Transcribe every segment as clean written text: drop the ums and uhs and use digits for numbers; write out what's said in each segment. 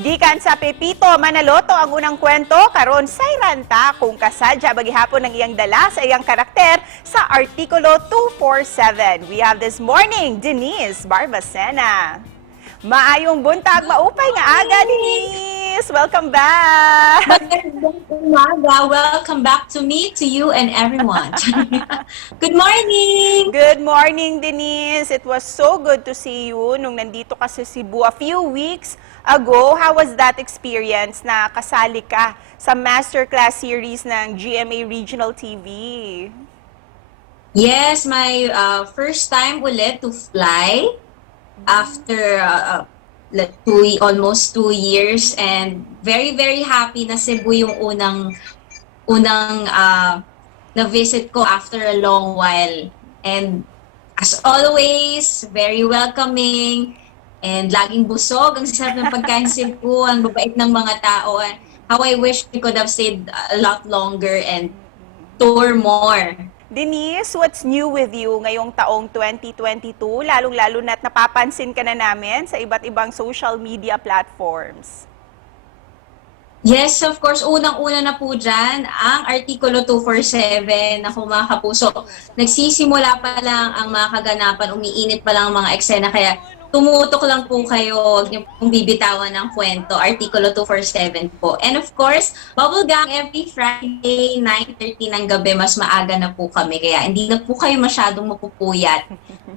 Gikan sa Pepito, Manaloto ang unang kwento karon say ranta kung kasadya bagihapon ng iyang dala sa iyang karakter sa Artikulo 247. We have this morning, Denise Barbacena. Maayong buntag, maupay nga aga, Denise! Welcome back! Magandang umaga. Welcome back to me, to you, and everyone. Good morning! Good morning, Denise. It was so good to see you nung nandito ka sa Cebu a few weeks ago. How was that experience na kasali ka sa masterclass series ng GMA Regional TV? Yes, my first time ulit to fly after almost 2 years, and very, very happy na Cebu yung unang na-visit ko after a long while. And as always, very welcoming and laging busog. Ang sarap ng pagkain sa Cebu, ang babait ng mga tao. How I wish we could have stayed a lot longer and tour more. Denise, what's new with you ngayong taong 2022? Lalong-lalo na't napapansin ka na namin sa iba't ibang social media platforms. Yes, of course. Unang-una na po dyan, ang Artikulo 247 na mga kapuso. Nagsisimula pa lang ang mga kaganapan, umiinit pa lang ang mga eksena, kaya tumutok lang po kayo, huwag niyo pong bibitawan ng kwento. Artikulo 247 po. And of course, Bubblegang every Friday, 9:30 ng gabi, mas maaga na po kami, kaya hindi na po kayo masyadong mapupuyat.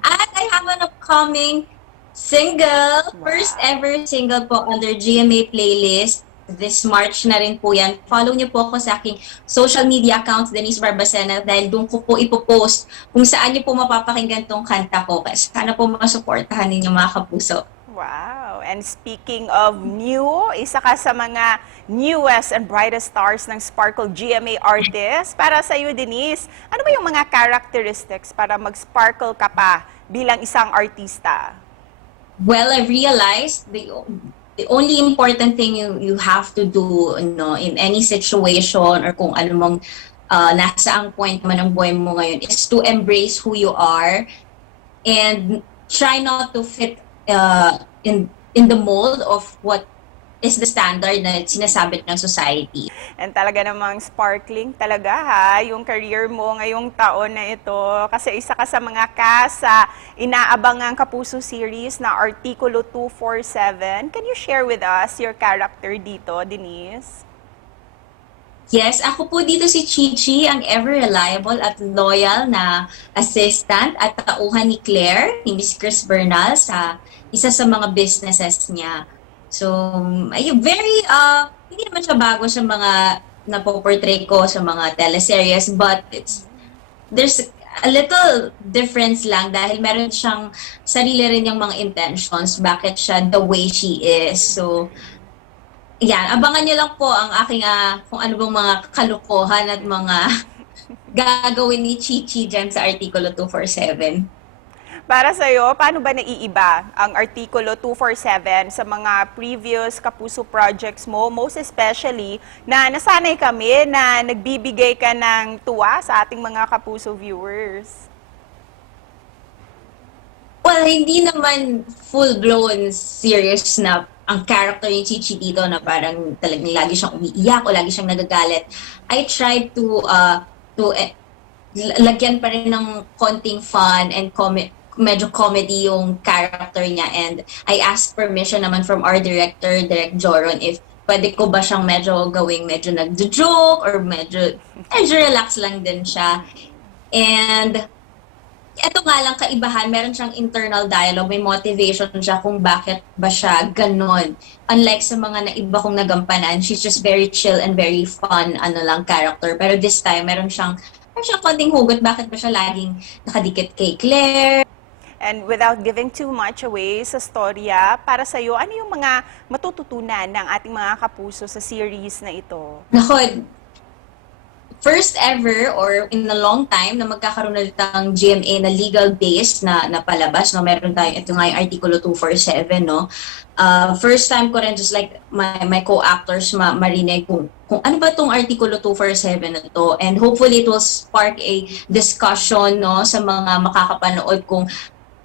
At I have an upcoming single, first ever single po under GMA playlist. This March na rin po yan. Follow niyo po ako sa aking social media accounts, Denise Barbacena, dahil doon ko po ipopost kung saan niyo po mapapakinggan tong kanta ko. Kaya sana po masuportahan ninyo mga kapuso. Wow! And speaking of new, isa ka sa mga newest and brightest stars ng Sparkle GMA artists. Para sa iyo, Denise, ano ba yung mga characteristics para mag-sparkle ka pa bilang isang artista? Well, I realized the only important thing you have to do, in any situation or kung ano mong nasa ang point man ng buhay mo ngayon, is to embrace who you are and try not to fit in the mold of what is the standard na sinasabi ng society. And talaga namang sparkling talaga yung career mo ngayong taon na ito. Kasi isa ka sa mga kasa inaabangang Kapuso series na Artikulo 247. Can you share with us your character dito, Denise? Yes, ako po dito si Chichi, ang ever-reliable at loyal na assistant at tauhan ni Claire, ni Miss Chris Bernal, sa isa sa mga businesses niya. So, ayun, hindi naman siya bago sa mga napoportray ko sa mga teleseries, but there's a little difference lang dahil meron siyang sarili rin yung mga intentions, bakit siya the way she is. So, yan, abangan niyo lang po ang aking kung ano bang mga kalokohan at mga gagawin ni Chichi dyan sa Artikulo 247. Para sa iyo, paano ba naiiba ang Artikulo 247 sa mga previous Kapuso projects mo, most especially na nasanay kami na nagbibigay ka ng tuwa sa ating mga Kapuso viewers? Well, hindi naman full-blown serious na ang character ni Chichi dito na parang talagang lagi siyang umiiyak o lagi siyang nagagalit. I tried to lagyan pa rin ng konting fun and medyo comedy yung character niya, and I asked permission naman from our director, Direk Joron, if pwede ko ba siyang medyo gawing medyo nagjo-joke or medyo relax lang din siya. And eto nga lang kaibahan, meron siyang internal dialogue, may motivation siya kung bakit ba siya ganon. Unlike sa mga naiba kong nagampanan, she's just very chill and very fun character. Pero this time, meron siyang konting hugot, bakit ba siya laging nakadikit kay Claire. And without giving too much away sa storya, para sa iyo, ano yung mga matututunan ng ating mga Kapuso sa series na ito? Nako, first ever or in a long time na magkakaroon na ng GMA na legal base na palabas, no? Meron tayong ito nga yung Artikulo 247, no? First time ko rin, just like my co-actors marinig kung ano ba itong Artikulo 247 na to, and hopefully it will spark a discussion, no, sa mga makakapanood kung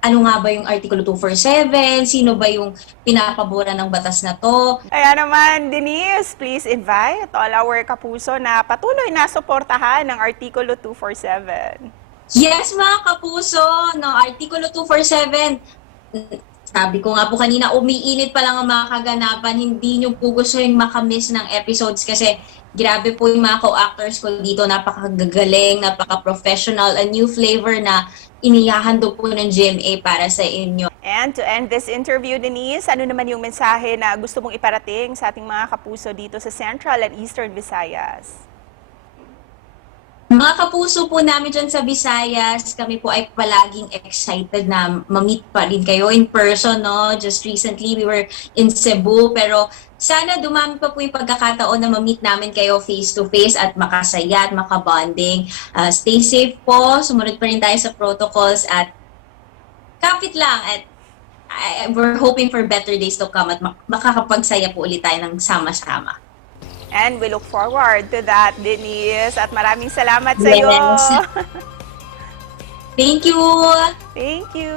ano nga ba yung Artikulo 247, sino ba yung pinapabura ng batas na to. Kaya naman, Denise, please invite all our kapuso na patuloy na suportahan ng Artikulo 247. Yes, mga kapuso, no, Artikulo 247, sabi ko nga po kanina, umiinit pa lang ang mga kaganapan, hindi nyo po gusto yung makamiss ng episodes kasi grabe po yung mga co-actors ko dito, napakagagaling, napaka-professional, a new flavor na inihahandog po ng GMA para sa inyo. And to end this interview, Denise, ano naman yung mensahe na gusto mong iparating sa ating mga kapuso dito sa Central and Eastern Visayas? Mga kapuso po namin dyan sa Visayas, kami po ay palaging excited na ma-meet pa rin kayo in person, no? Just recently, we were in Cebu, pero sana dumami pa po yung pagkakataon na ma-meet namin kayo face-to-face at makasaya at makabonding. Stay safe po, sumunod pa rin tayo sa protocols at kapit lang at we're hoping for better days to come at makakapagsaya po ulit tayo ng sama-sama. And we look forward to that, Denise. At maraming salamat sa iyo. Yes. Thank you! Thank you.